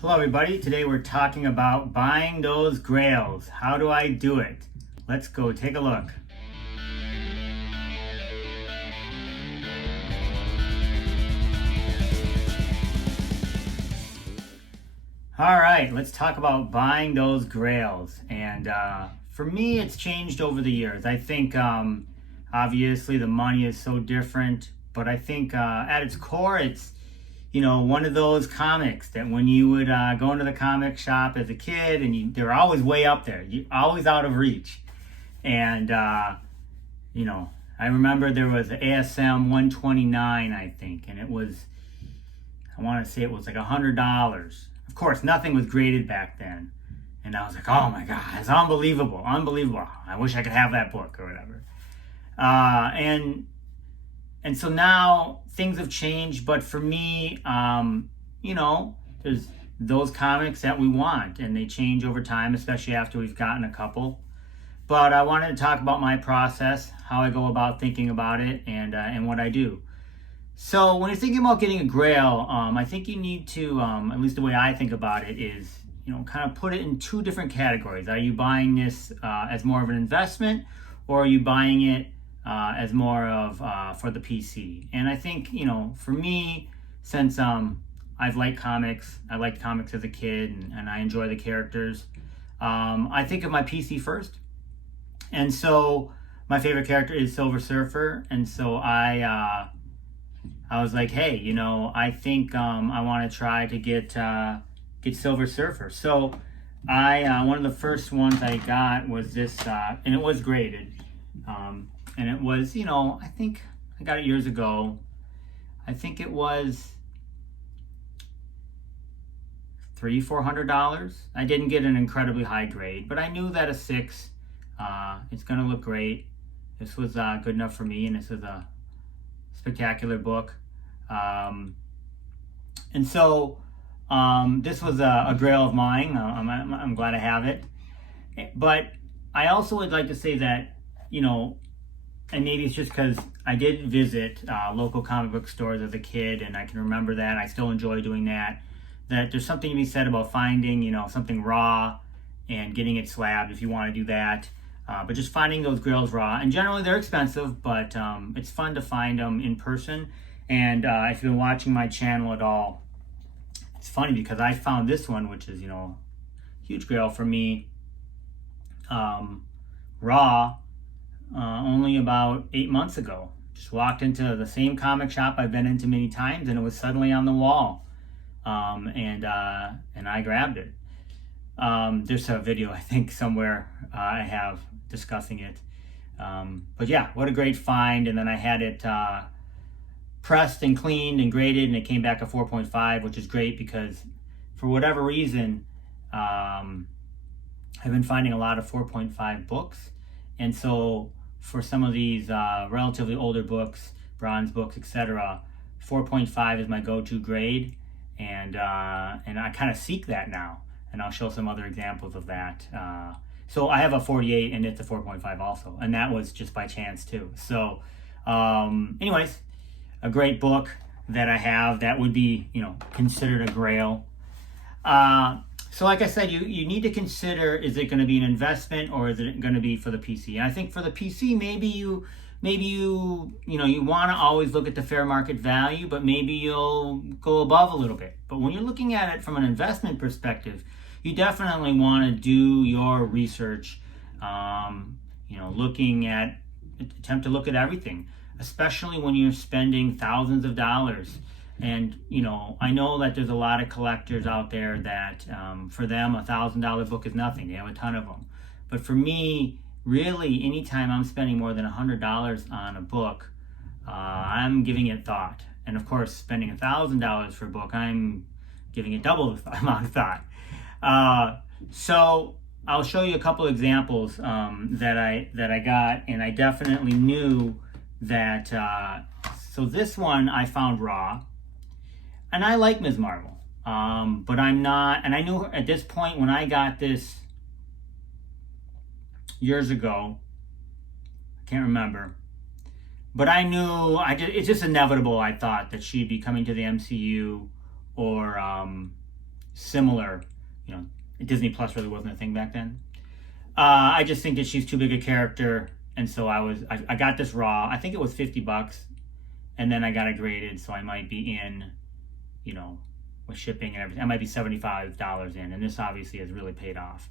Hello everybody, today we're talking about buying those Grails. How do I do it? Let's go take a look. Alright, let's talk about buying those Grails. And for me, it's changed over the years. I think obviously the money is so different, but I think at its core, it's one of those comics that when you would go into the comic shop as a kid and they were always way up there, always out of reach. And, I remember there was ASM 129, I think, and I want to say it was like $100. Of course, nothing was graded back then. And I was like, oh my God, it's unbelievable, unbelievable. I wish I could have that book or whatever. And so now things have changed, but for me, there's those comics that we want, and they change over time, especially after we've gotten a couple. But I wanted to talk about my process, how I go about thinking about it, and what I do. So when you're thinking about getting a Grail, I think you need to, at least the way I think about it is, kind of put it in two different categories. Are you buying this as more of an investment, or are you buying it as more of for the PC? And I think, for me, since I've liked comics, I liked comics as a kid, and I enjoy the characters, I think of my PC first. And so my favorite character is Silver Surfer, and so I was like, hey, I think I want to try to get Silver Surfer. So one of the first ones I got was this, and it was graded. And it was, I think I got it years ago. I think it was $300-400. I didn't get an incredibly high grade, but I knew that a 6, it's going to look great. This was good enough for me, and this is a spectacular book. And so this was a Grail of mine. I'm glad I have it. But I also would like to say that, and maybe it's just because I did visit local comic book stores as a kid, and I can remember that. I still enjoy doing that. That there's something to be said about finding, something raw and getting it slabbed if you want to do that. But just finding those Grails raw. And generally they're expensive, but it's fun to find them in person. And if you've been watching my channel at all, it's funny because I found this one, which is, huge Grail for me, raw, only about 8 months ago. Just walked into the same comic shop I've been into many times, and it was suddenly on the wall, and I grabbed it. There's a video I think somewhere I have discussing it, but yeah, what a great find. And then I had it pressed and cleaned and graded, and it came back a 4.5, which is great because for whatever reason, I've been finding a lot of 4.5 books. And so for some of these relatively older books, bronze books, etc., 4.5 is my go-to grade, and I kind of seek that now, and I'll show some other examples of that. So I have a 48, and it's a 4.5 also, and that was just by chance too. So anyways, a great book that I have that would be, considered a Grail. So like I said, you need to consider, is it going to be an investment or is it going to be for the PC? And I think for the PC, maybe you want to always look at the fair market value, but maybe you'll go above a little bit. But when you're looking at it from an investment perspective, you definitely want to do your research, attempt to look at everything, especially when you're spending thousands of dollars. And, I know that there's a lot of collectors out there that for them, $1,000 book is nothing. They have a ton of them. But for me, really, anytime I'm spending more than $100 on a book, I'm giving it thought. And of course, spending $1,000 for a book, I'm giving it double the amount of thought. So I'll show you a couple examples that I got, and I definitely knew that. So this one I found raw. And I like Ms. Marvel, but I'm not, and I knew at this point when I got this years ago, I can't remember, but I knew, it's just inevitable, I thought, that she'd be coming to the MCU or similar, Disney Plus really wasn't a thing back then. I just think that she's too big a character, and so I got this raw. I think it was $50, and then I got it graded, so I might be in, with shipping and everything, I might be $75 in, and this obviously has really paid off.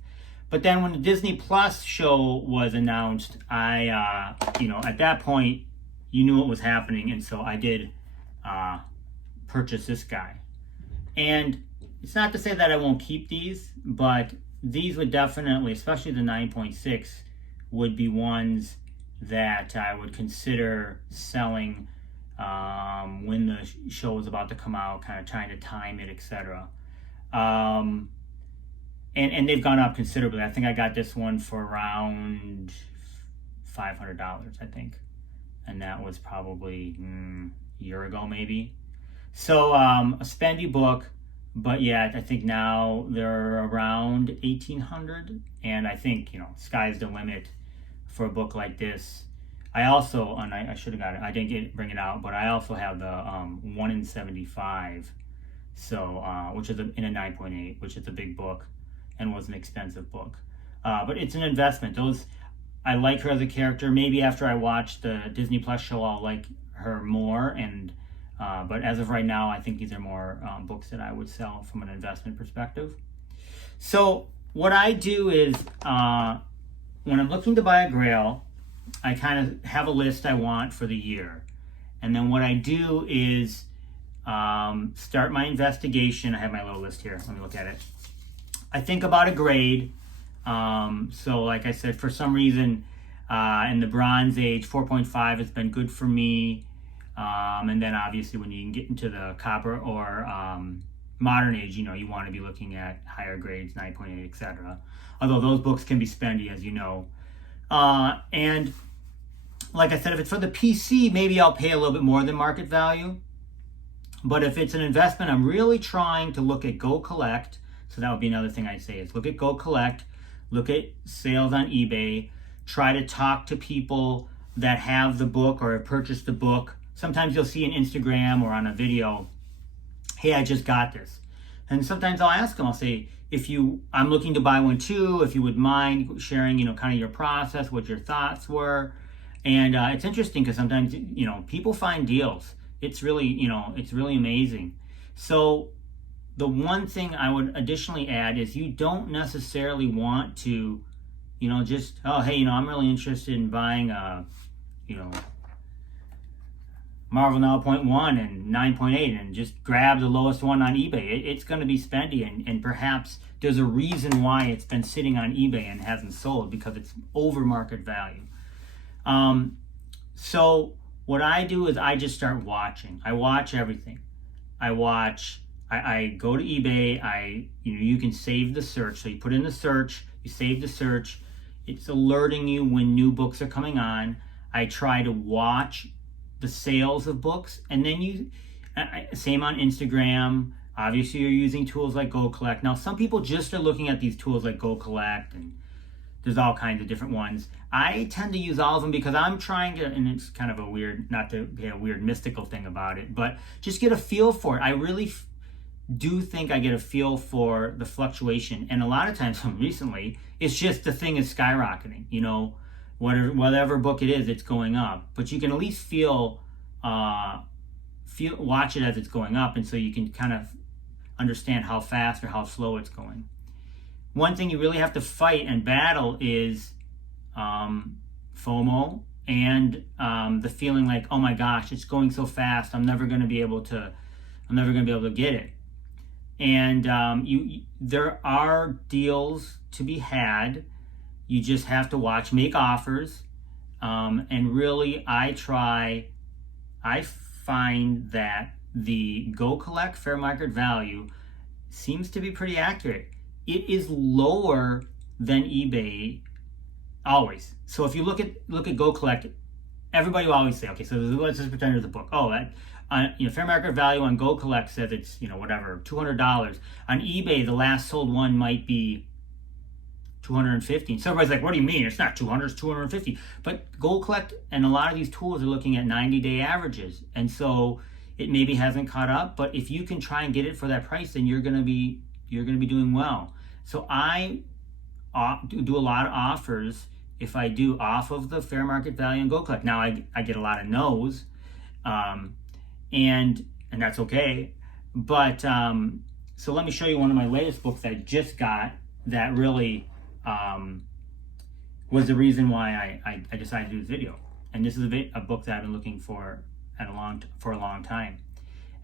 But then when the Disney Plus show was announced, I, at that point, you knew what was happening, and so I did purchase this guy. And it's not to say that I won't keep these, but these would definitely, especially the 9.6, would be ones that I would consider selling when the show is about to come out, kind of trying to time it, etc. And they've gone up considerably. I think I got this one for around $500, I think. And that was probably a year ago, maybe. So a spendy book, but yeah, I think now they're around $1,800. And I think, sky's the limit for a book like this. I also, and I should have got it, I didn't bring it out, but I also have the 1 in 75, so, which is in a 9.8, which is a big book and was an expensive book. But it's an investment. I like her as a character. Maybe after I watch the Disney Plus show, I'll like her more. But as of right now, I think these are more books that I would sell from an investment perspective. So what I do is, when I'm looking to buy a Grail, I kind of have a list I want for the year. And then what I do is start my investigation. I have my little list here. Let me look at it. I think about a grade. So like I said, for some reason, in the Bronze Age, 4.5 has been good for me. And then obviously when you can get into the Copper or Modern Age, you want to be looking at higher grades, 9.8, etc. Although those books can be spendy, as you know. And like I said, if it's for the PC, maybe I'll pay a little bit more than market value. But if it's an investment, I'm really trying to look at Go Collect. So that would be another thing I'd say is look at Go Collect, look at sales on eBay, try to talk to people that have the book or have purchased the book. Sometimes you'll see on Instagram or on a video, hey, I just got this. And sometimes I'll ask them, I'll say, I'm looking to buy one too, if you would mind sharing, kind of your process, what your thoughts were. And it's interesting because sometimes, people find deals. It's really, it's really amazing. So the one thing I would additionally add is you don't necessarily want to, just, oh, hey, I'm really interested in buying Marvel Now 0.1 and 9.8 and just grab the lowest one on eBay. It's going to be spendy, and perhaps there's a reason why it's been sitting on eBay and hasn't sold, because it's over market value. So what I do is I just start watching. I watch everything. I go to eBay. You can save the search. So you put in the search, you save the search. It's alerting you when new books are coming on. I try to watch the sales of books, and then same on Instagram. Obviously you're using tools like Go Collect. Now some people just are looking at these tools like Go Collect, and there's all kinds of different ones. I tend to use all of them because I'm trying to, and it's kind of a weird, not to be a weird mystical thing about it, but just get a feel for it. I really do think I get a feel for the fluctuation, and a lot of times recently it's just the thing is skyrocketing. Whatever book it is, it's going up. But you can at least watch it as it's going up, and so you can kind of understand how fast or how slow it's going. One thing you really have to fight and battle is FOMO and the feeling like, oh my gosh, it's going so fast, I'm never going to be able to get it. And there are deals to be had. You just have to watch, make offers, and really I find that the Go Collect fair market value seems to be pretty accurate. It is lower than eBay always. So if you look at Go Collect, everybody will always say, okay, so let's just pretend there's a book. Oh, that fair market value on Go Collect says it's whatever, $200. On eBay, the last sold one might be $250. So everybody's like, what do you mean? It's not 200, it's 250. But Go Collect and a lot of these tools are looking at 90-day averages. And so it maybe hasn't caught up, but if you can try and get it for that price, then you're going to be you're going to be doing well. So I do a lot of offers if I do off of the fair market value and Go Collect. Now I get a lot of no's, and that's okay. But so let me show you one of my latest books that I just got that really was the reason why I decided to do this video. And this is a book that I've been looking for for a long time,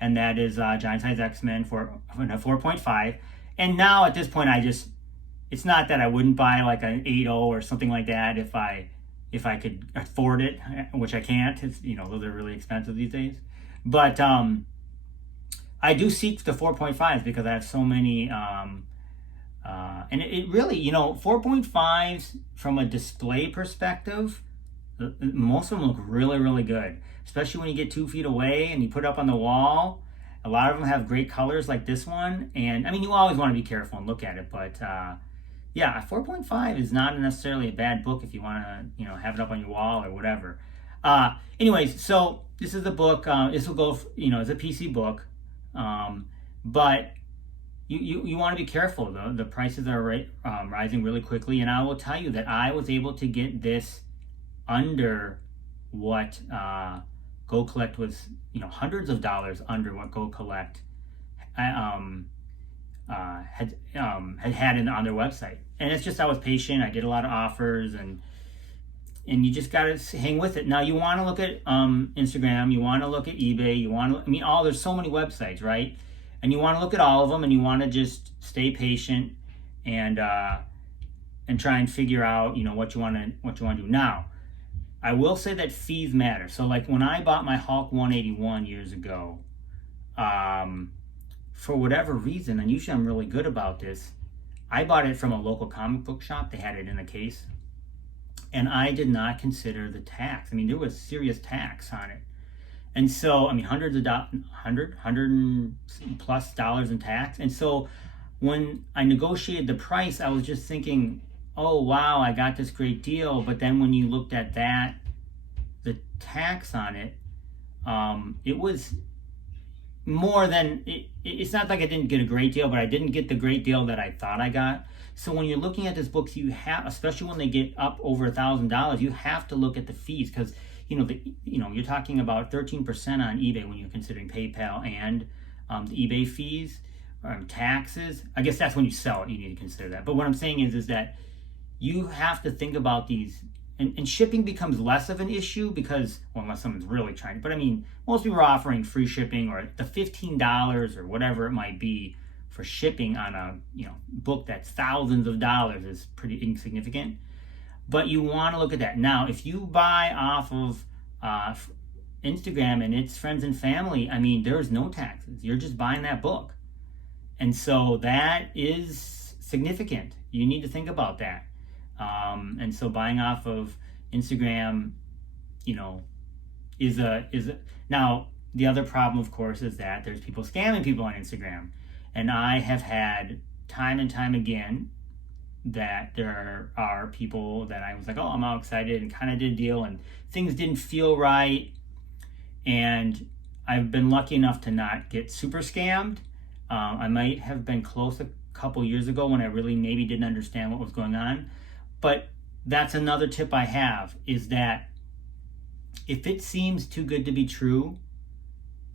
and that is Giant Size X-Men for a 4.5. And now at this point, it's not that I wouldn't buy like an 8.0 or something like that if I could afford it, which I can't. It's, those are really expensive these days. But I do seek the 4.5s because I have so many. And it really, 4.5s from a display perspective, most of them look really, really good, especially when you get 2 feet away and you put it up on the wall. A lot of them have great colors like this one. And I mean, you always want to be careful and look at it, but yeah, 4.5 is not necessarily a bad book if you want to, have it up on your wall or whatever. Anyways, so this is the book. This will go, it's a PC book, but you want to be careful though. The prices are rising really quickly, and I will tell you that I was able to get this under what Go Collect was, hundreds of dollars under what Go Collect had on their website. And it's just I was patient. I did a lot of offers, and you just got to hang with it. Now you want to look at Instagram, you want to look at eBay, there's so many websites, right? And you want to look at all of them, and you want to just stay patient and try and figure out, what you want to do. Now, I will say that fees matter. So like when I bought my Hulk 181 years ago, for whatever reason, and usually I'm really good about this, I bought it from a local comic book shop. They had it in a case. And I did not consider the tax. I mean, there was serious tax on it. And so, I mean, $100 plus in tax. And so when I negotiated the price, I was just thinking, oh, wow, I got this great deal. But then when you looked at that, the tax on it, it was more than, it's not like I didn't get a great deal, but I didn't get the great deal that I thought I got. So when you're looking at this book, you have, especially when they get up over $1,000, you have to look at the fees, because you're talking about 13% on eBay when you're considering PayPal and the eBay fees, taxes. I guess that's when you sell it, you need to consider that. But what I'm saying is that you have to think about these, and shipping becomes less of an issue because, well, unless someone's really trying. But I mean, most people are offering free shipping or the $15 or whatever it might be for shipping on a book that's thousands of dollars is pretty insignificant. But you want to look at that. Now, if you buy off of Instagram and it's friends and family, I mean, there's no taxes. You're just buying that book. And so that is significant. You need to think about that. And so buying off of Instagram, is a now the other problem, of course, is that there's people scamming people on Instagram. And I have had time and time again that there are people that I was like, oh, I'm all excited and kind of did a deal and things didn't feel right. And I've been lucky enough to not get super scammed. I might have been close a couple years ago when I really maybe didn't understand what was going on. But that's another tip I have, is that if it seems too good to be true,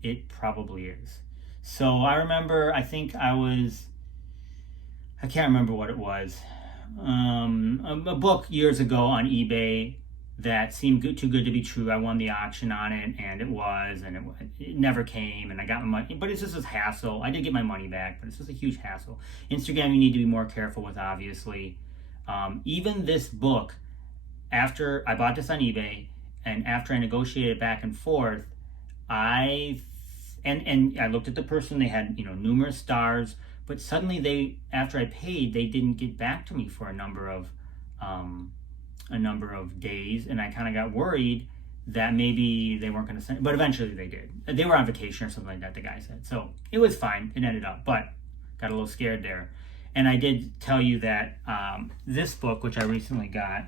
it probably is. So I remember, I can't remember what it was, a book years ago on eBay that seemed too good to be true. I won the auction on it, and it never came, and I got my money. But it's just a hassle. I did get my money back, but it's just a huge hassle. Instagram, you need to be more careful with, obviously. Even this book, after I bought this on eBay, and after I negotiated back and forth, I looked at the person. They had numerous stars, but suddenly after I paid, they didn't get back to me for a number of days, and I kind of got worried that maybe they weren't going to send it, but eventually they did. They were on vacation or something like that, the guy said. So it was fine. It ended up, but got a little scared there. And I did tell you that this book, which I recently got,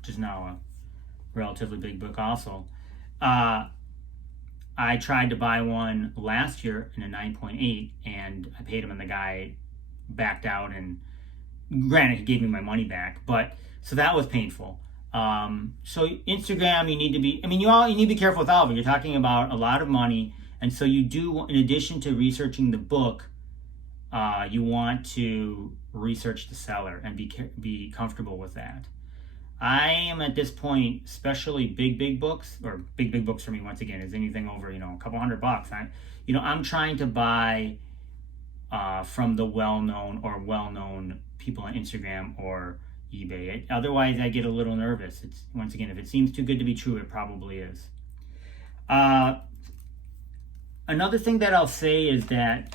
which is now a relatively big book also, I tried to buy one last year in a 9.8, and I paid him, and the guy backed out. And granted, he gave me my money back, but so that was painful. So Instagram, you need to be. I mean, you need to be careful with all of it. You're talking about a lot of money, and so you do. In addition to researching the book, you want to research the seller and be comfortable with that. I am at this point, especially big books, or big books for me, once again, is anything over, a couple $100. I'm trying to buy from the well-known people on Instagram or eBay. Otherwise, I get a little nervous. It's, once again, if it seems too good to be true, it probably is. Another thing that I'll say is that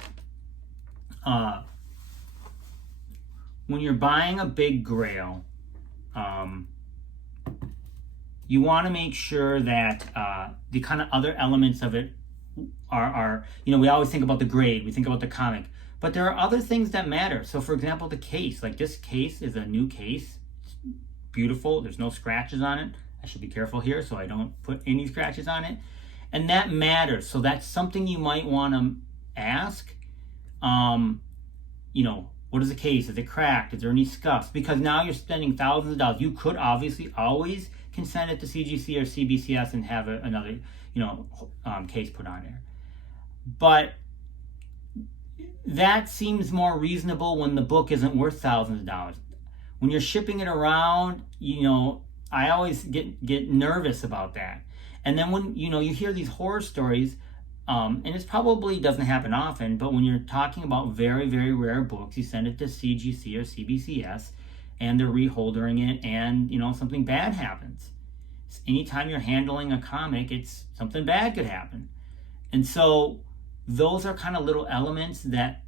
when you're buying a big grail, you want to make sure that the kind of other elements of it are, we always think about the grade, we think about the comic, but there are other things that matter. So for example, the case, like this case is a new case. It's beautiful. There's no scratches on it. I should be careful here so I don't put any scratches on it. And that matters. So that's something you might want to ask. What is the case? Is it cracked? Is there any scuffs? Because now you're spending thousands of dollars. You could obviously always can send it to CGC or CBCS and have another, case put on there. But that seems more reasonable when the book isn't worth thousands of dollars. When you're shipping it around, I always get nervous about that. And then when, you hear these horror stories, and it probably doesn't happen often, but when you're talking about very, very rare books, you send it to CGC or CBCS, and they're reholdering it, and, something bad happens. Anytime you're handling a comic, something bad could happen. And so those are kind of little elements that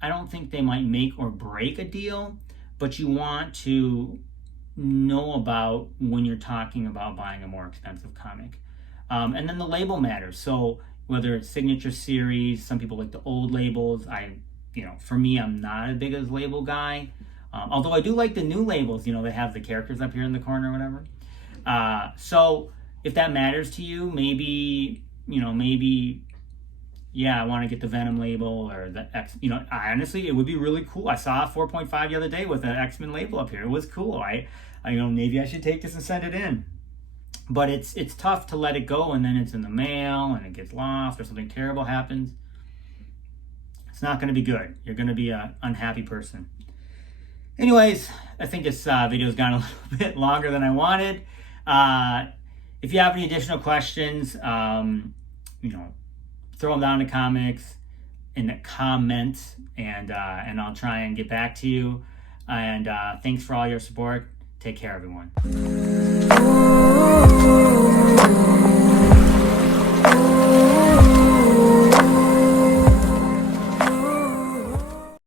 I don't think they might make or break a deal, but you want to know about when you're talking about buying a more expensive comic. And then the label matters. So whether it's signature series, some people like the old labels. For me, I'm not as big as label guy. Although I do like the new labels, they have the characters up here in the corner or whatever. So if that matters to you, maybe, I want to get the Venom label or the X, honestly, it would be really cool. I saw a 4.5 the other day with an X-Men label up here. It was cool. Maybe I should take this and send it in. But it's tough to let it go, and then it's in the mail and it gets lost or something terrible happens. It's not going to be good. You're going to be an unhappy person. Anyways, I think this video's gone a little bit longer than I wanted. If you have any additional questions, throw them down in the comments, and I'll try and get back to you. And thanks for all your support. Take care, everyone.